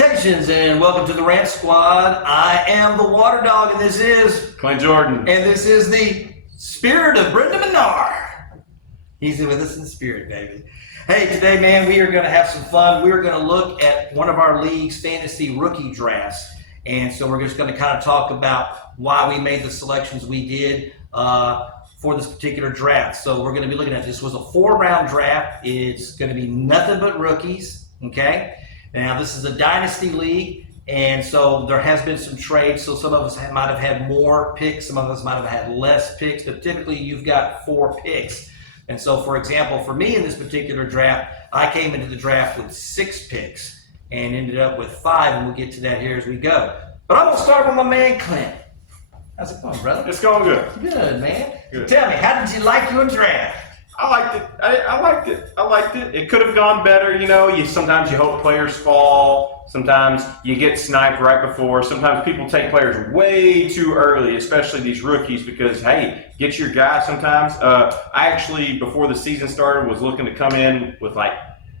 Salutations and welcome to the Rant Squad. I am the Water Dog and this is Clint Jordan. And this is the spirit of Brenda Menard. He's with us in spirit, baby. Hey, today, man, we are going to have some fun. We are going to look at one of our league's fantasy rookie drafts. And so we're just going to kind of talk about why we made the selections we did for this particular draft. So we're going to be looking at this. Was a 4-round draft. It's going to be nothing but rookies, okay? Now, this is a dynasty league, and so there has been some trades. So some of us might have had more picks. Some of us might have had less picks, but typically you've got 4 picks. And so, for example, for me in this particular draft, I came into the draft with 6 picks and ended up with 5, and we'll get to that here as we go. But I'm going to start with my man, Clint. How's it going, brother? It's going good. Good, man. Good. Tell me, how did you like your draft? I liked it. I liked it. It could have gone better. You know, sometimes you hope players fall. Sometimes you get sniped right before. Sometimes people take players way too early, especially these rookies, because, hey, get your guy sometimes. I actually, before the season started, was looking to come in with like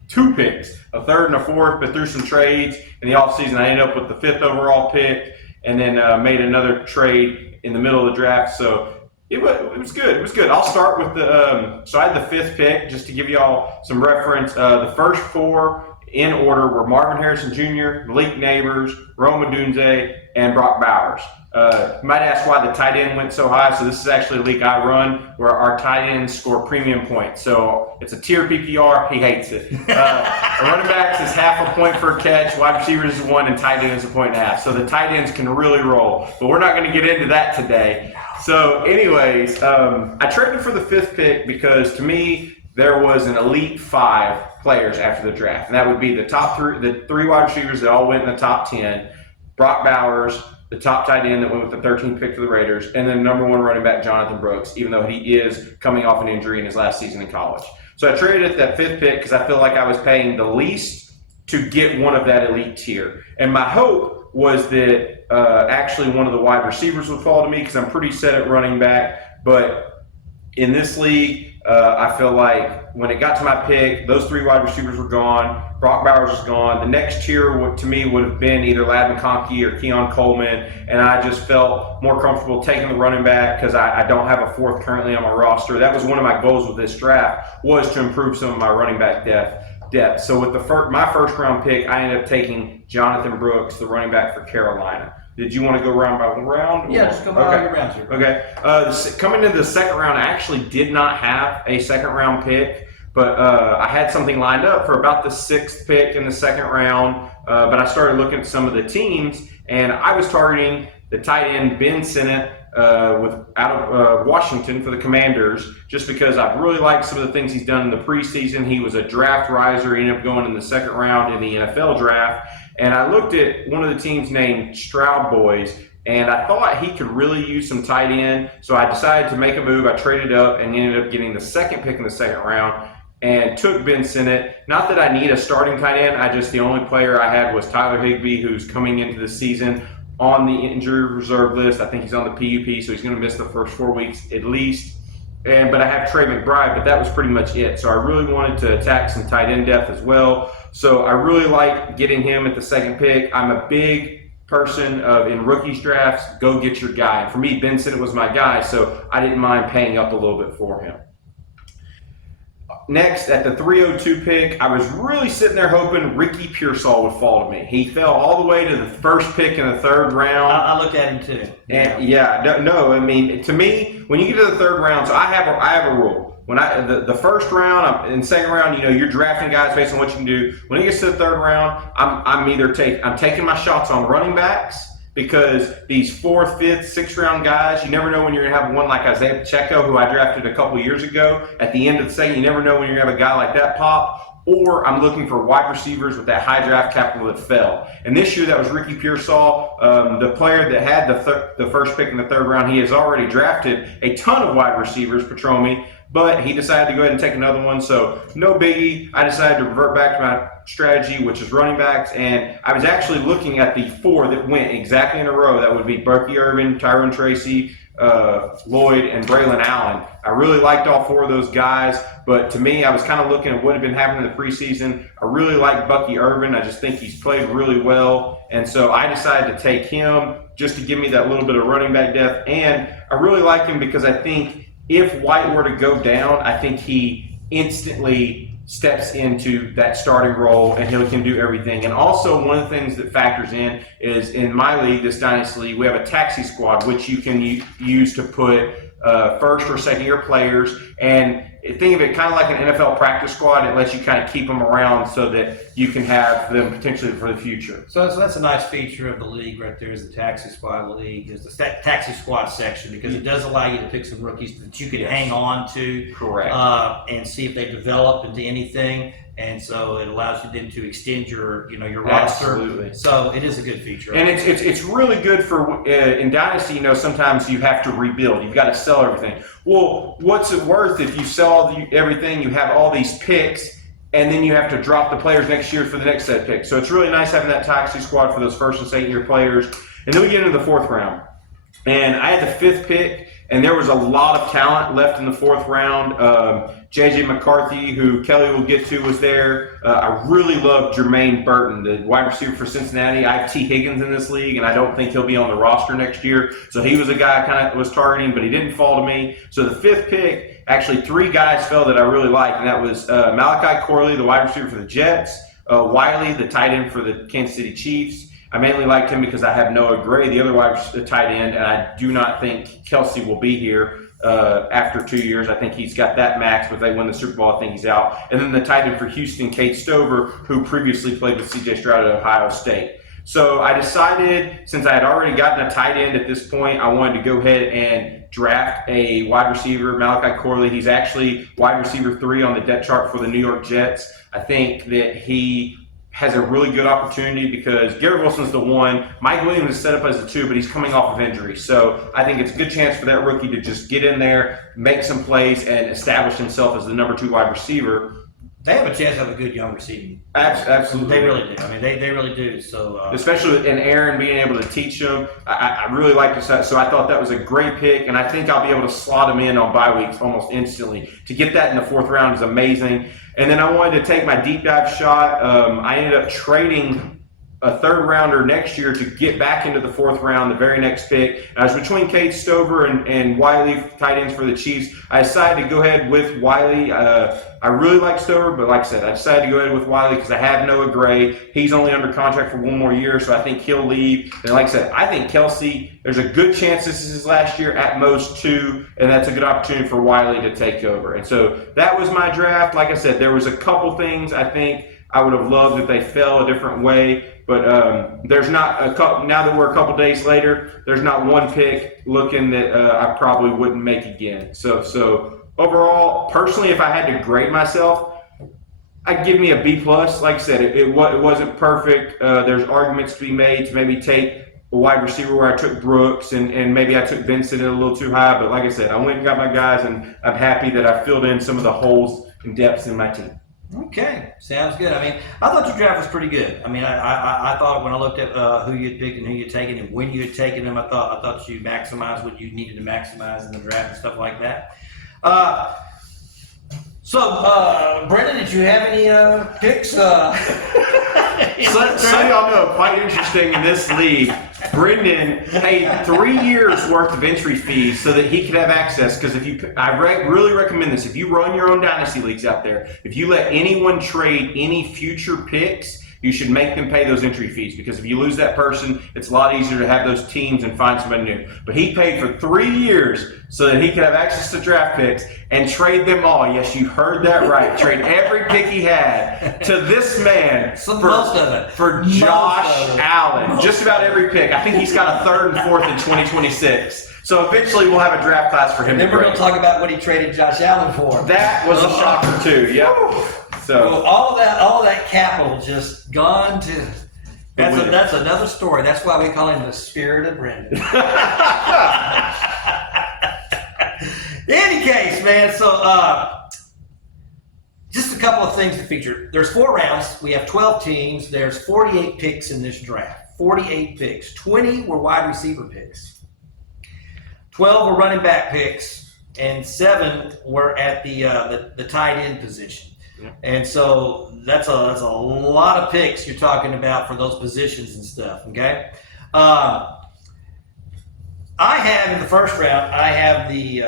2 picks, a 3rd and a 4th, but through some trades in the offseason, I ended up with the 5th overall pick and then made another trade in the middle of the draft. So it was good. It was good. I'll start with the so I had the 5th pick, just to give you all some reference. The first 4 in order were Marvin Harrison Jr., Malik Neighbors, Rome Odunze, and Brock Bowers. You might ask why the tight end went so high. So this is actually a league I run where our tight ends score premium points. So it's a tier PPR. He hates it. Running backs is half a point for a catch. Wide receivers is 1, and tight ends is 1.5. So the tight ends can really roll. But we're not going to get into that today. So anyways, I traded for the 5th pick because to me there was an elite 5 players after the draft. And that would be the top 3, the 3 wide receivers that all went in the top 10, Brock Bowers, the top tight end that went with the 13th pick to the Raiders, and then number 1 running back Jonathan Brooks, even though he is coming off an injury in his last season in college. So I traded at that 5th pick because I feel like I was paying the least to get one of that elite tier. And my hope was that actually one of the wide receivers would fall to me because I'm pretty set at running back. But in this league, I feel like when it got to my pick, those 3 wide receivers were gone. Brock Bowers was gone. The next tier to me would have been either Ladd McConkey or Keon Coleman, and I just felt more comfortable taking the running back because I don't have a 4th currently on my roster. That was one of my goals with this draft, was to improve some of my running back depth. So with my first round pick, I ended up taking Jonathan Brooks, the running back for Carolina. Did you want to go round by round? Yeah, just go by all your rounds here. Okay. Coming into the 2nd round, I actually did not have a 2nd round pick, but I had something lined up for about the 6th pick in the 2nd round. But I started looking at some of the teams, and I was targeting the tight end Ben Sinnott out of Washington for the Commanders, just because I really liked some of the things he's done in the preseason. He was a draft riser. He ended up going in the 2nd round in the NFL draft. And I looked at one of the teams named Stroud Boys, and I thought he could really use some tight end. So I decided to make a move. I traded up and ended up getting the 2nd pick in the 2nd round and took Ben Sinnott. Not that I need a starting tight end. The only player I had was Tyler Higbee, who's coming into the season on the injury reserve list. I think he's on the PUP, so he's going to miss the first 4 weeks at least. But I have Trey McBride, but that was pretty much it. So I really wanted to attack some tight end depth as well. So I really like getting him at the 2nd pick. I'm a big person in rookies drafts, go get your guy. And for me, Ben Sinnott was my guy, so I didn't mind paying up a little bit for him. Next, at the 302 pick, I was really sitting there hoping Ricky Pearsall would fall to me. He fell all the way to the 1st pick in the 3rd round. I looked at him too. And I mean, to me, when you get to the 3rd round, so I have a rule. When the 1st round, in the 2nd round, you're drafting guys based on what you can do. When it gets to the 3rd round, I'm taking my shots on running backs, because these 4th, 5th, 6th round guys, you never know when you're going to have one like Isaiah Pacheco, who I drafted a couple years ago. At the end of the 2nd, you never know when you're going to have a guy like that pop. Or I'm looking for wide receivers with that high draft capital that fell. And this year, that was Ricky Pearsall, the player that had the 1st pick in the 3rd round. He has already drafted a ton of wide receivers, Patromi, but he decided to go ahead and take another one. So no biggie. I decided to revert back to my strategy, which is running backs. And I was actually looking at the 4 that went exactly in a row. That would be Berkey Irvin, Tyrone Tracy, Lloyd, and Braylon Allen. I really liked all 4 of those guys, but to me, I was kind of looking at what had been happening in the preseason. I really like Bucky Irvin. I just think he's played really well, and so I decided to take him just to give me that little bit of running back depth. And I really like him because I think if White were to go down, I think he instantly steps into that starting role and he can do everything. And also one of the things that factors in is in my league, this Dynasty League, we have a taxi squad, which you can use to put first or second year players. And think of it kind of like an NFL practice squad. It lets you kind of keep them around so that you can have them potentially for the future. So that's a nice feature of the league right there, is the taxi squad league, is the taxi squad section, because it does allow you to pick some rookies that you can hang on to. Correct. And see if they develop into anything. And so it allows you then to extend your roster. Absolutely. So it is a good feature. And it's really good for in Dynasty. Sometimes you have to rebuild. You've got to sell everything. Well, what's it worth if you sell everything? You have all these picks, and then you have to drop the players next year for the next set of picks. So it's really nice having that taxi squad for those first and second year players. And then we get into the 4th round, and I had the 5th pick. And there was a lot of talent left in the 4th round. J.J. McCarthy, who Kelly will get to, was there. I really love Jermaine Burton, the wide receiver for Cincinnati. I have T. Higgins in this league, and I don't think he'll be on the roster next year. So he was a guy I kind of was targeting, but he didn't fall to me. So the 5th pick, actually 3 guys fell that I really liked, and that was Malachi Corley, the wide receiver for the Jets, Wiley, the tight end for the Kansas City Chiefs. I mainly liked him because I have Noah Gray, the other tight end, and I do not think Kelsey will be here after 2 years. I think he's got that max, but if they win the Super Bowl, I think he's out. And then the tight end for Houston, Kate Stover, who previously played with C.J. Stroud at Ohio State. So I decided, since I had already gotten a tight end at this point, I wanted to go ahead and draft a wide receiver, Malachi Corley. He's actually wide receiver 3 on the depth chart for the New York Jets. I think that he has a really good opportunity because Garrett Wilson's the 1. Mike Williams is set up as the 2, but he's coming off of injury. So I think it's a good chance for that rookie to just get in there, make some plays, and establish himself as the number 2 wide receiver. They have a chance to have a good young receiving. Absolutely. They really do. I mean, they really do. So especially in Aaron being able to teach them, I really like this. So I thought that was a great pick, and I think I'll be able to slot him in on bye weeks almost instantly. To get that in the 4th round is amazing. And then I wanted to take my deep dive shot. I ended up trading a 3rd rounder next year to get back into the 4th round, the very next pick. I was between Kate Stover and Wiley, tight ends for the Chiefs. I decided to go ahead with Wiley. I really like Stover, but like I said, I decided to go ahead with Wiley because I have Noah Gray. He's only under contract for 1 more year, so I think he'll leave. And like I said, I think Kelsey, there's a good chance this is his last year, at most 2, and that's a good opportunity for Wiley to take over. And so that was my draft. Like I said, there was a couple things I think I would have loved if they fell a different way. But there's not a couple. Now that we're a couple days later, there's not one pick looking that I probably wouldn't make again. So overall, personally, if I had to grade myself, I'd give me a B+. Like I said, it wasn't perfect. There's arguments to be made to maybe take a wide receiver where I took Brooks and maybe I took Vincent in a little too high. But like I said, I went and got my guys, and I'm happy that I filled in some of the holes and depths in my team. Okay, sounds good. I mean, I thought your draft was pretty good. I mean, I thought when I looked at who you had picked and who you had taken and when you had taken them, I thought you maximized what you needed to maximize in the draft and stuff like that. So, Brendan, did you have any picks? So y'all know, quite interesting in this league, Brendan paid 3 years worth of entry fees so that he could have access. Because really recommend this. If you run your own dynasty leagues out there, if you let anyone trade any future picks, you should make them pay those entry fees, because if you lose that person, it's a lot easier to have those teams and find somebody new. But he paid for 3 years so that he could have access to draft picks and trade them all. Yes, you heard that right. Trade every pick he had to this man for Josh Allen. Just about every pick. I think he's got a 3rd and 4th in 2026. So eventually we'll have a draft class for him. And then we're going to talk about what he traded Josh Allen for. That was a shocker too. Yep. So well, all that capital just gone to. That's another story. That's why we call him the Spirit of Brendan. In any case, man. So just a couple of things to feature. There's 4 rounds. We have 12 teams. There's 48 picks in this draft. 48 picks. 20 were wide receiver picks. 12 were running back picks, and 7 were at the tight end position. Yeah. And so that's a lot of picks you're talking about for those positions and stuff. Okay. I have in the first round, I had the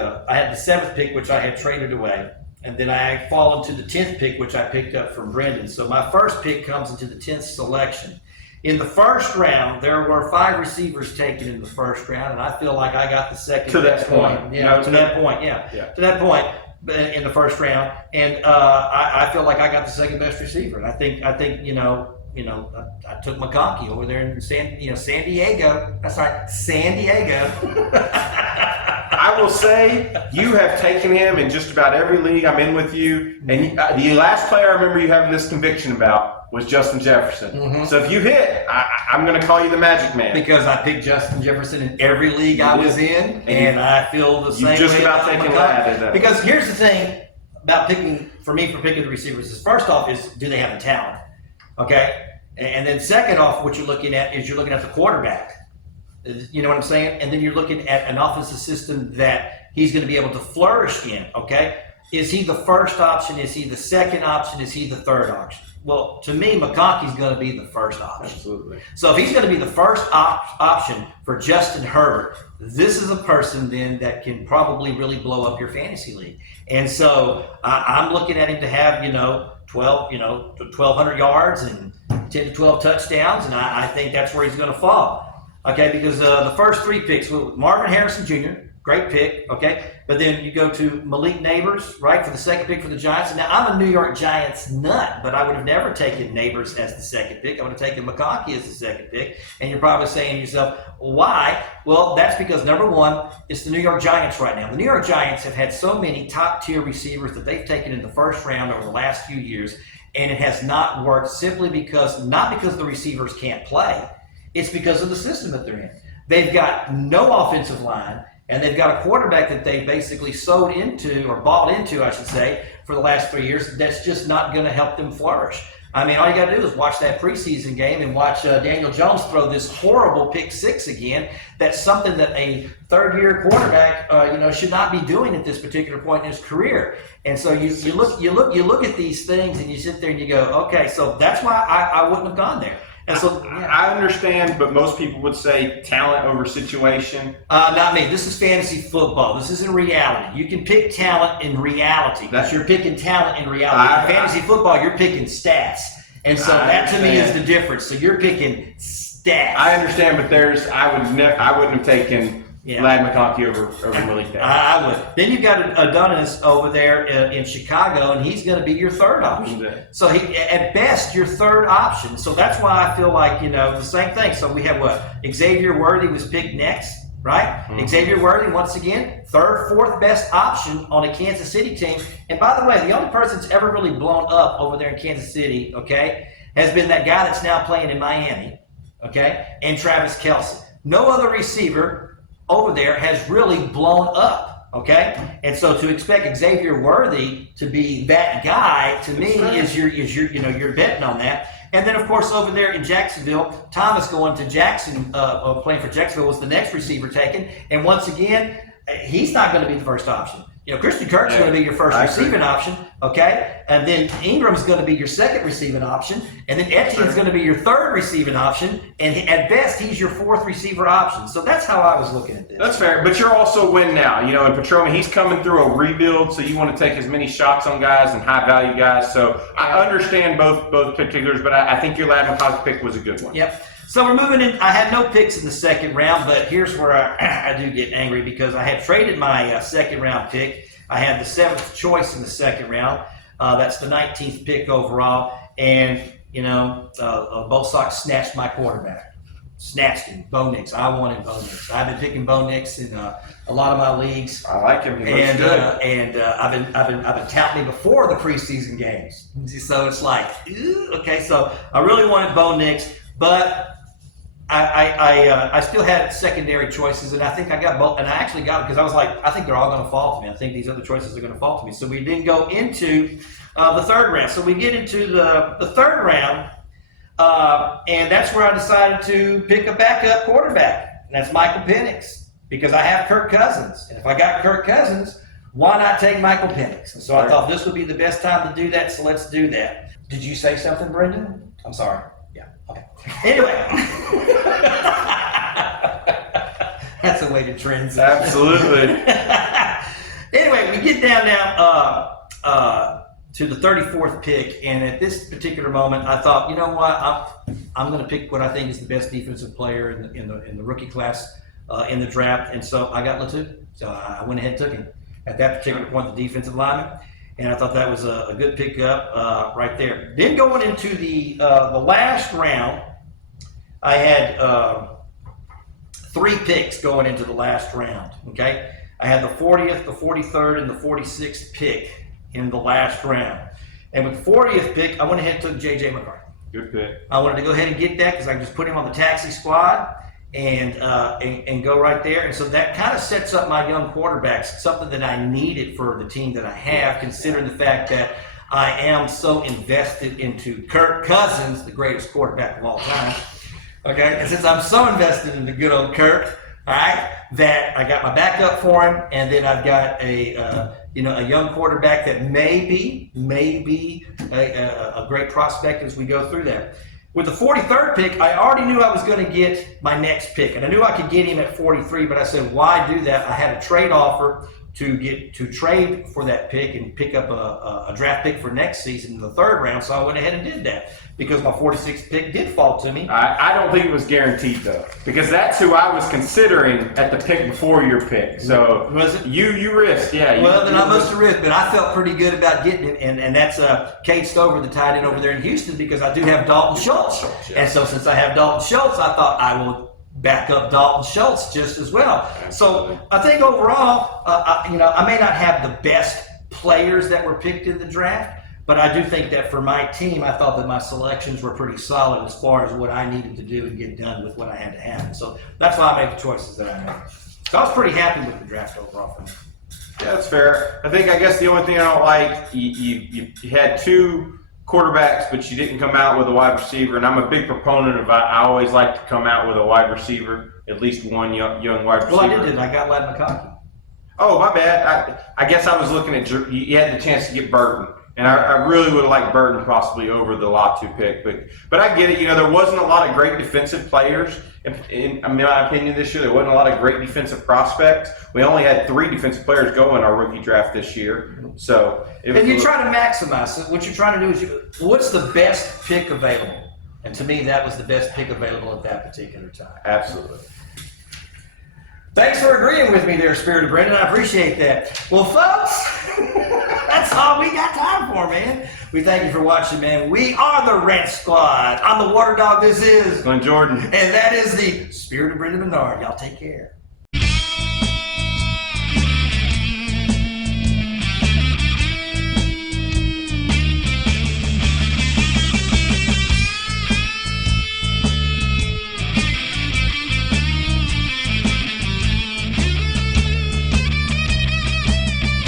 7th pick, which I had traded away, and then I fall into the 10th pick, which I picked up from Brendan. So my first pick comes into the 10th selection. In the first round, there were 5 receivers taken in the first round, and I feel like I got the second to that best point. one. Yeah, to that point. Yeah, to that point in the first round, and I feel like I got the second best receiver. And I think I took McConkey over there in San Diego. That's right, San Diego. I will say you have taken him in just about every league I'm in with you. And the last player I remember you having this conviction about was Justin Jefferson. Mm-hmm. So if you hit, I'm going to call you the Magic Man. Because I picked Justin Jefferson in every league I was in, and I feel the same way. You just about taken that. Because here's the thing about picking the receivers is, first off, is do they have the talent? Okay? And then second off, what you're looking at is you're looking at the quarterback. You know what I'm saying? And then you're looking at an offensive system that he's going to be able to flourish in, okay? Is he the first option? Is he the second option? Is he the third option? Well, to me, McConkey's going to be the first option. Absolutely. So if he's going to be the first option for Justin Herbert, this is a person then that can probably really blow up your fantasy league. And so I'm looking at him to have, 1,200 yards and 10 to 12 touchdowns, and I think that's where he's going to fall. Okay, because the first 3 picks, Marvin Harrison Jr., great pick, okay? But then you go to Malik Neighbors, right, for the second pick for the Giants. And now, I'm a New York Giants nut, but I would have never taken Neighbors as the second pick. I would have taken McConkey as the second pick. And you're probably saying to yourself, why? Well, that's because, number one, it's the New York Giants right now. The New York Giants have had so many top-tier receivers that they've taken in the first round over the last few years, and it has not worked simply not because the receivers can't play. It's because of the system that they're in. They've got no offensive line, and they've got a quarterback that they basically bought into, I should say, for the last 3 years. That's just not going to help them flourish. I mean, all you got to do is watch that preseason game and watch Daniel Jones throw this horrible pick 6 again. That's something that a third-year quarterback, should not be doing at this particular point in his career. And so you look at these things and you sit there and you go, okay, so that's why I wouldn't have gone there. And so I understand, but most people would say talent over situation. Not me. This is fantasy football. This isn't reality. You can pick talent in reality. You're picking talent in reality. In fantasy football, you're picking stats. And so that to me is the difference. So you're picking stats. I understand, but I wouldn't have taken Vlad McConkey over Malik Neighbors. I would. Then you've got Adonis over there in Chicago, and he's going to be your third option. So at best, your third option. So that's why I feel like, the same thing. So we have Xavier Worthy was picked next, right? Mm-hmm. Xavier Worthy, once again, third, fourth best option on a Kansas City team. And by the way, the only person that's ever really blown up over there in Kansas City, okay, has been that guy that's now playing in Miami, okay, and Travis Kelce. No other receiver over there has really blown up, okay? And so to expect Xavier Worthy to be that guy, to me, is you're betting on that. And then, of course, over there in Jacksonville, Thomas going to playing for Jacksonville was the next receiver taken. And once again, he's not going to be the first option. Christian Kirk's going to be your first receiving option, okay? And then Ingram's going to be your second receiving option. And then Etienne's going to be your third receiving option. And at best, he's your fourth receiver option. So that's how I was looking at this. That's fair. But you're also a win now. In Petroma, he's coming through a rebuild, so you want to take as many shots on guys and high-value guys. So I understand both particulars, but I think your Vlad McConkey pick was a good one. Yep. So we're moving in. I had no picks in the second round, but here's where I do get angry because I had traded my second round pick. I had the 7th choice in the second round. That's the 19th pick overall. And, Bo Sox snatched my quarterback. Snatched him. Bo Nix. I wanted Bo Nix. I've been picking Bo Nix in a lot of my leagues. I like him. He looks good. And I've been touting him before the preseason games. So it's like, okay. So I really wanted Bo Nix, but I still had secondary choices, and I think I got both. And I actually got it because I was like, I think they're all going to fall to me. I think these other choices are going to fall to me. So we didn't go into the third round. So we get into the third round, and that's where I decided to pick a backup quarterback. And that's Michael Penix. because I have Kirk Cousins. And if I got Kirk Cousins, why not take Michael Penix? And so I thought this would be the best time to do that, so let's do that. Did you say something, Brendan? I'm sorry. Yeah, okay. Anyway. That's a way to transition. Absolutely. Anyway, we get down now to the 34th pick, and at this particular moment, I thought, you know what, I'm going to pick what I think is the best defensive player in the rookie class in the draft, and so I got Latu. So I went ahead and took him at that particular point, the defensive lineman, and I thought that was a good pickup right there. Then going into the last round, I had 3 picks going into the last round. Okay, I had the 40th, the 43rd, and the 46th pick in the last round. And with the 40th pick, I went ahead and took J.J. McCarthy. Good pick. I wanted to go ahead and get that because I can just put him on the taxi squad and go right there. And so that kind of sets up my young quarterbacks, something that I needed for the team that I have, considering the fact that I am so invested into Kirk Cousins, the greatest quarterback of all time. Okay, and since I'm so invested in the good old Kirk, all right, that I got my backup for him, and then I've got a young quarterback that may be a great prospect as we go through that. With the 43rd pick, I already knew I was going to get my next pick, and I knew I could get him at 43, but I said, why do that? I had a trade offer to trade for that pick and pick up a draft pick for next season in the 3rd round, so I went ahead and did that because my 46th pick did fall to me. I don't think it was guaranteed, though, because that's who I was considering at the pick before your pick. So was it? You risked, yeah. Well, then I must have risked, but I felt pretty good about getting it, and that's Cade Stover, the tight end over there in Houston, because I do have Dalton Schultz. And so since I have Dalton Schultz, I thought I will back up Dalton Schultz just as well. So I think overall, I may not have the best players that were picked in the draft, but I do think that for my team, I thought that my selections were pretty solid as far as what I needed to do and get done with what I had to have. So that's why I made the choices that I made. So I was pretty happy with the draft overall for me. Yeah, that's fair. I guess the only thing I don't like, you had 2 quarterbacks, but you didn't come out with a wide receiver. And I'm a big proponent of I always like to come out with a wide receiver, at least one young wide receiver. Well, I did. I got Ladd McConkey. Oh, my bad. I guess I was looking at you had the chance to get Burton. And I really would have liked Burton possibly over the Latu pick. But I get it. There wasn't a lot of great defensive players. In my opinion, this year, there wasn't a lot of great defensive prospects. We only had 3 defensive players go in our rookie draft this year. So and you try to maximize it. What you're trying to do is, what's the best pick available? And to me, that was the best pick available at that particular time. Absolutely. Thanks for agreeing with me there, Spirit of Brendan. I appreciate that. Well, folks, that's all we got time for, man. We thank you for watching, man. We are the Rant Squad. I'm the Water Dog. This is Glenn Jordan. And that is the Spirit of Brendan Menard. Y'all take care.